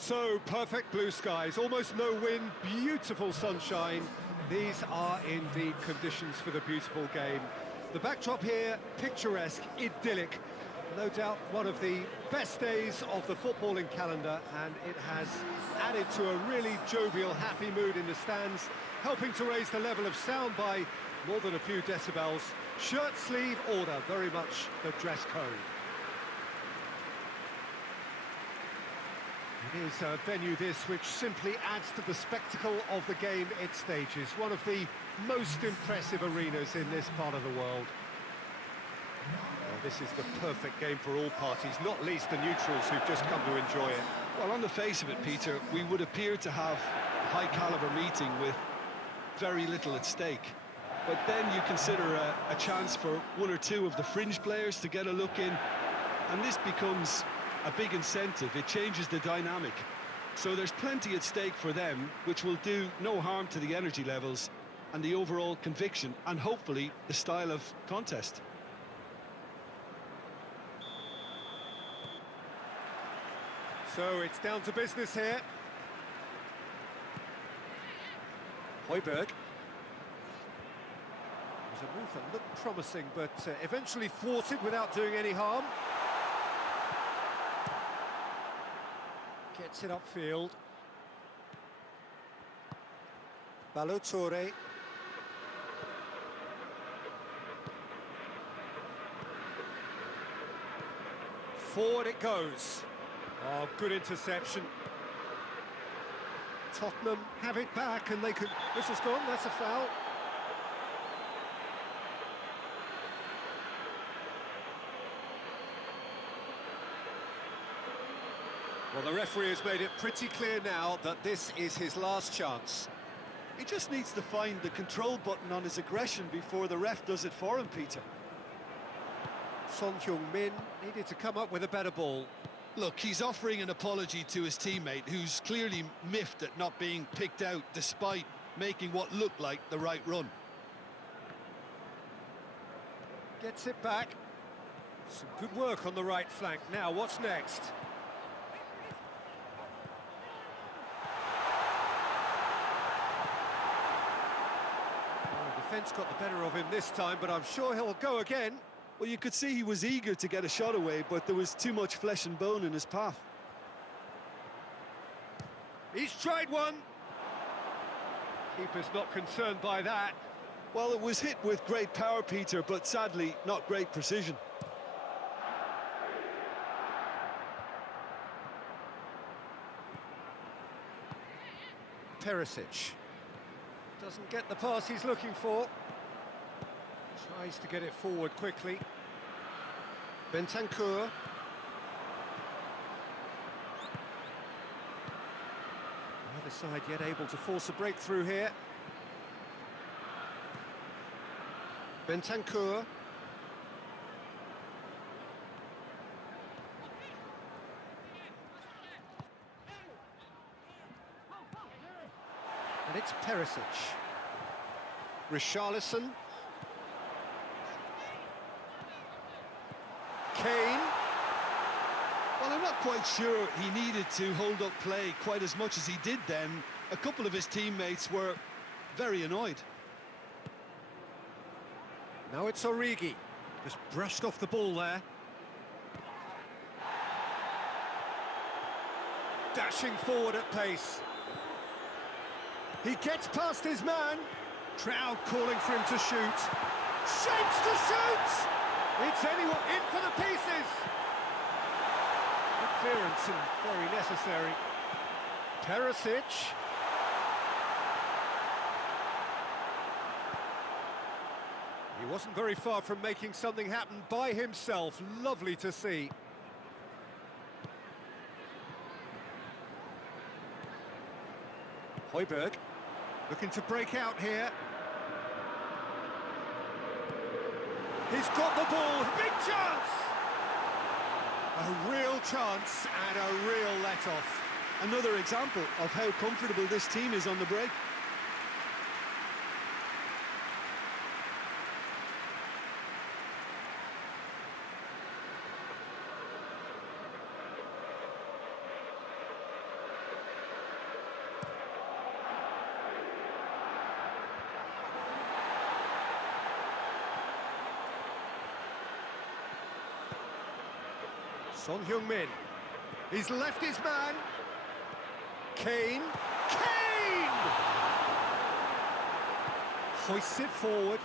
So, perfect blue skies, almost no wind, beautiful sunshine. These are indeed conditions for the beautiful game. The backdrop here, picturesque, idyllic. No doubt one of the best days of the footballing calendar, and it has added to a really jovial, happy mood in the stands, helping to raise the level of sound by more than a few decibels. Shirt sleeve order, very much the dress code. It is a venue this which simply adds to the spectacle of the game it stages. One of the most impressive arenas in this part of the world. This is the perfect game for all parties, not least the neutrals who've just come to enjoy it. Well, on the face of it, Peter, we would appear to have a high-caliber meeting with very little at stake. But then you consider a chance for one or two of the fringe players to get a look in, and this becomes a big incentive. It changes the dynamic. So there's plenty at stake for them, which will do no harm to the energy levels and the overall conviction, and hopefully the style of contest. So it's down to business here. Højbjerg. It was a move that looked promising, but eventually thwarted without doing any harm. Gets it upfield. Balotore. Forward it goes. Oh, good interception. Tottenham have it back and they can... This has gone, that's a foul. Well, the referee has made it pretty clear now that this is his last chance. He just needs to find the control button on his aggression before the ref does it for him, Peter. Son Heung-min needed to come up with a better ball. Look, he's offering an apology to his teammate, who's clearly miffed at not being picked out despite making what looked like the right run. Gets it back. Some good work on the right flank. Now, what's next? Defence got the better of him this time, but I'm sure he'll go again. Well, you could see he was eager to get a shot away, but there was too much flesh and bone in his path. He's tried one. Keeper's not concerned by that. Well, it was hit with great power, Peter, but sadly, not great precision. Perisic. Doesn't get the pass he's looking for. Tries to get it forward quickly. Bentancur. Neither side yet able to force a breakthrough here. Bentancur. And it's Perisic. Richarlison. Kane. Well, I'm not quite sure he needed to hold up play quite as much as he did then. A couple of his teammates were very annoyed. Now it's Origi. Just brushed off the ball there. Dashing forward at pace. He gets past his man. Crowd calling for him to shoot. Shapes to shoot! It's anyone in for the pieces! Good clearance and very necessary. Perisic. He wasn't very far from making something happen by himself. Lovely to see. Højbjerg. Looking to break out here. He's got the ball, big chance! A real chance and a real let-off. Another example of how comfortable this team is on the break. Son Heung-min. He's left his man. Kane. Kane! Hoists it forward.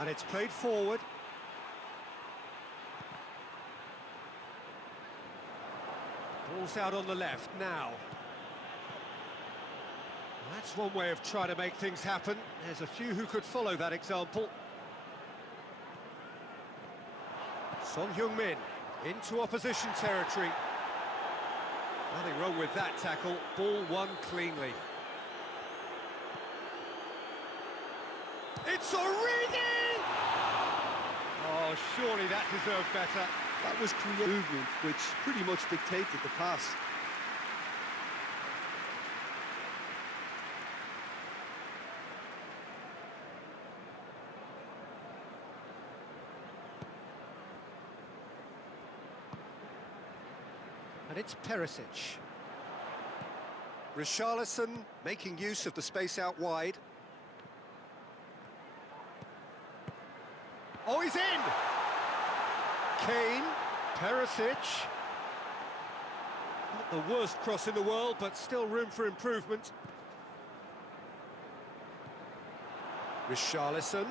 And it's played forward. Ball's out on the left now. That's one way of trying to make things happen. There's a few who could follow that example. Son Heung-min into opposition territory. Nothing wrong with that tackle. Ball won cleanly. It's Origi! Oh, surely that deserved better. That was creative movement, which pretty much dictated the pass. And it's Perisic. Richarlison making use of the space out wide. Oh, he's in! Kane, Perisic. Not the worst cross in the world, but still room for improvement. Richarlison.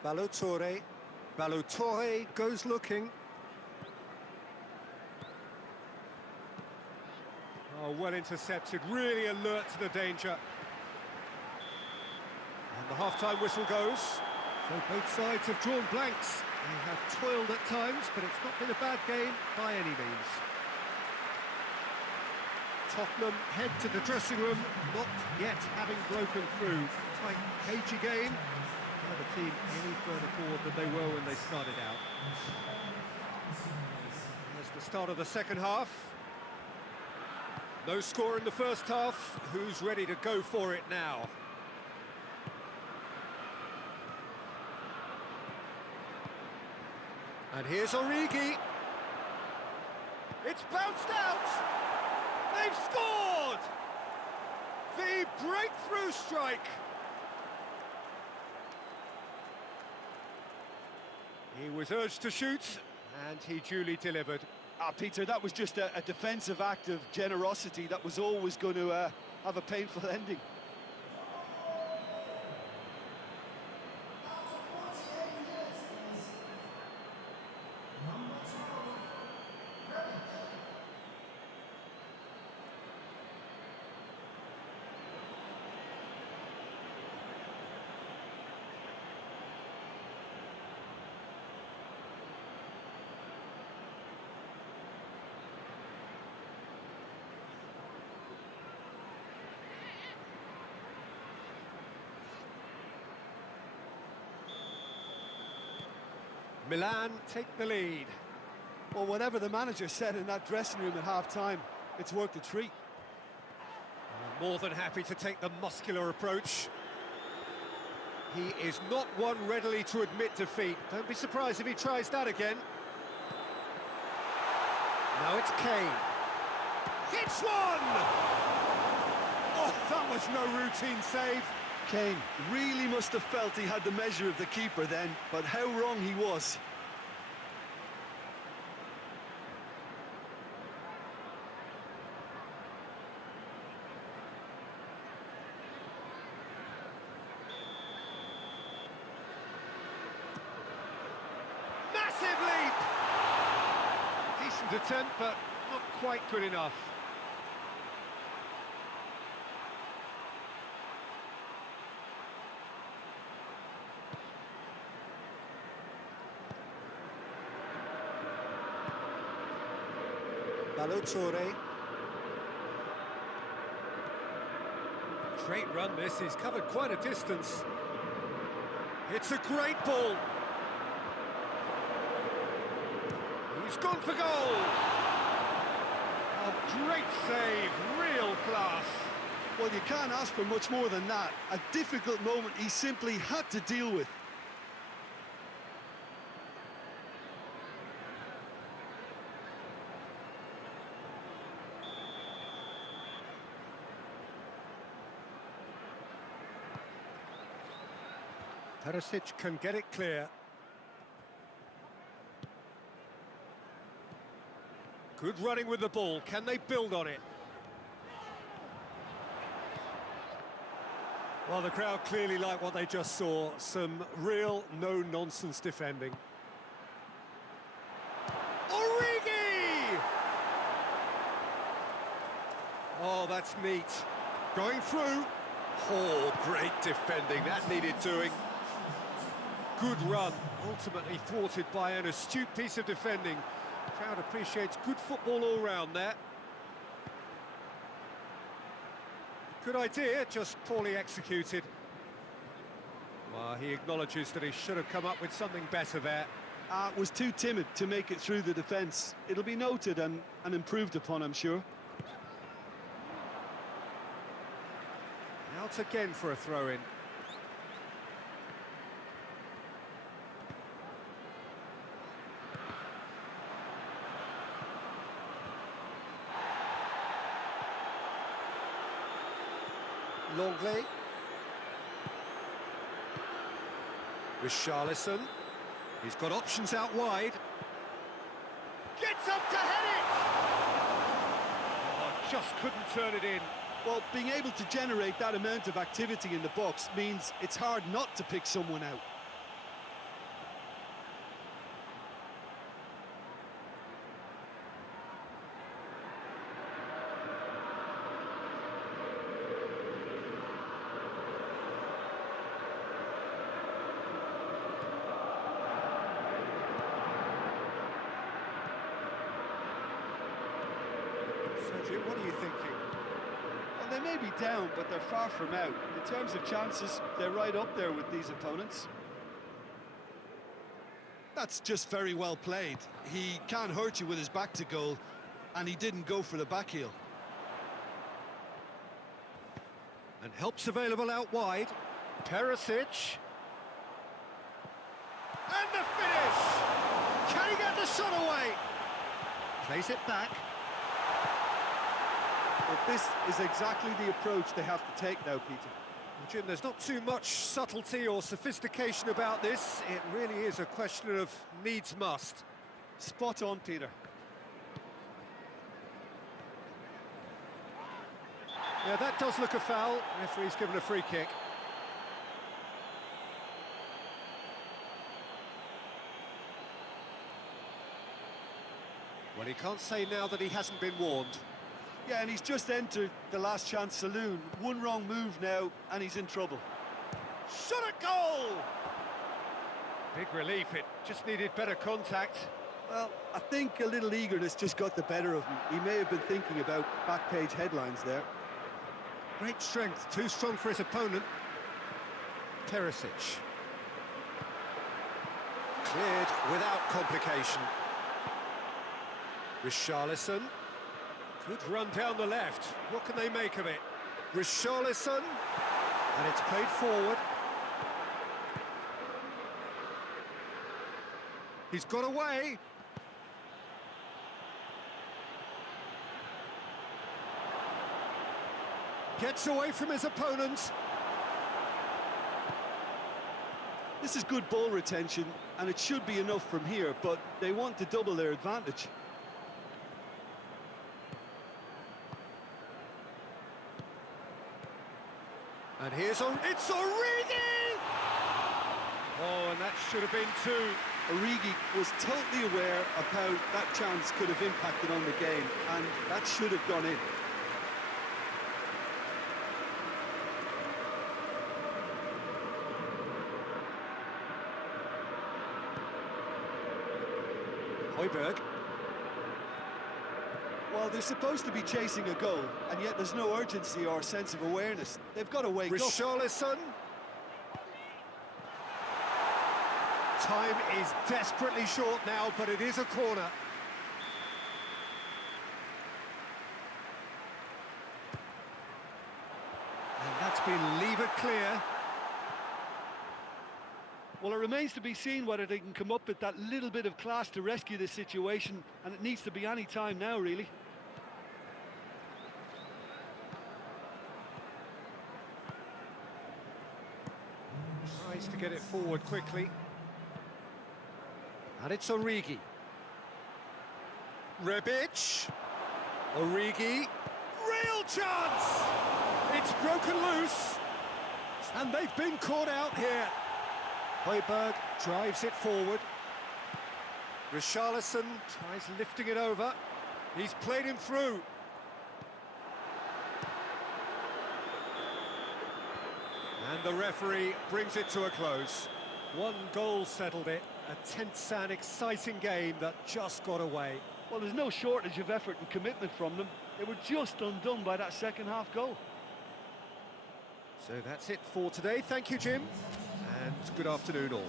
Ballo-Touré. Ballo-Touré goes looking. Oh, well intercepted, really alert to the danger. And the half-time whistle goes. So both sides have drawn blanks. They have toiled at times, but it's not been a bad game by any means. Tottenham head to the dressing room, not yet having broken through. Tight, cagey game. The team any further forward than they were when they started out. There's the start of the second half. No score in the first half. Who's ready to go for it now? And here's Origi. It's bounced out! They've scored! The breakthrough strike! He was urged to shoot, and he duly delivered. Peter, that was just a defensive act of generosity that was always going to have a painful ending. Milan take the lead. Well, whatever the manager said in that dressing room at half-time, it's worked a treat. More than happy to take the muscular approach. He is not one readily to admit defeat. Don't be surprised if he tries that again. Now it's Kane. Hits one! Oh, that was no routine save. Kane really must have felt he had the measure of the keeper then, but how wrong he was. Massive leap! Decent attempt, but not quite good enough. Ballo-Touré. Great run this, he's covered quite a distance. It's a great ball. He's gone for goal. A great save, real class. Well, you can't ask for much more than that. A difficult moment he simply had to deal with. Perisic can get it clear. Good running with the ball. Can they build on it? Well, the crowd clearly like what they just saw. Some real no-nonsense defending. Origi! Oh, that's neat. Going through. Oh, great defending. That needed doing. Good run. Ultimately thwarted by an astute piece of defending. Crowd appreciates good football all round there. Good idea, just poorly executed. Well, he acknowledges that he should have come up with something better there. Was too timid to make it through the defence. It'll be noted and improved upon, I'm sure. Out again for a throw-in. Longley. Richarlison. He's got options out wide. Gets up to head it! Oh, just couldn't turn it in. Well, being able to generate that amount of activity in the box means it's hard not to pick someone out. Sergio, what are you thinking? Well, they may be down, but they're far from out. In terms of chances, they're right up there with these opponents. That's just very well played. He can't hurt you with his back to goal, and he didn't go for the back heel. And help's available out wide. Perisic. And the finish! Can he get the shot away? Plays it back. But this is exactly the approach they have to take now, Peter. Well, Jim, there's not too much subtlety or sophistication about this. It really is a question of needs must. Spot on, Peter. Yeah, that does look a foul. Referee's given a free kick. Well, he can't say now that he hasn't been warned. Yeah, and he's just entered the last chance saloon. One wrong move now, and he's in trouble. Shot at goal! Big relief, it just needed better contact. Well, I think a little eagerness just got the better of him. He may have been thinking about back-page headlines there. Great strength, too strong for his opponent. Perisic. Cleared without complication. Richarlison. Good run down the left. What can they make of it? Richarlison. And it's played forward. He's got away. Gets away from his opponent. This is good ball retention, and it should be enough from here, but they want to double their advantage. And here's it's Origi! Oh, and that should have been two. Origi was totally aware of how that chance could have impacted on the game, and that should have gone in. Højbjerg. Well, they're supposed to be chasing a goal, and yet there's no urgency or sense of awareness. They've got to wake up. Richarlison. Time is desperately short now, but it is a corner. And that's been levered clear. Well, it remains to be seen whether they can come up with that little bit of class to rescue this situation, and it needs to be any time now, really. Tries to get it forward quickly. And it's Origi. Rebic. Origi. Real chance! It's broken loose. And they've been caught out here. Højbjerg drives it forward. Richarlison tries lifting it over. He's played him through. And the referee brings it to a close. One goal settled it. A tense and exciting game that just got away. Well, there's no shortage of effort and commitment from them. They were just undone by that second-half goal. So that's it for today. Thank you, Jim, and good afternoon all.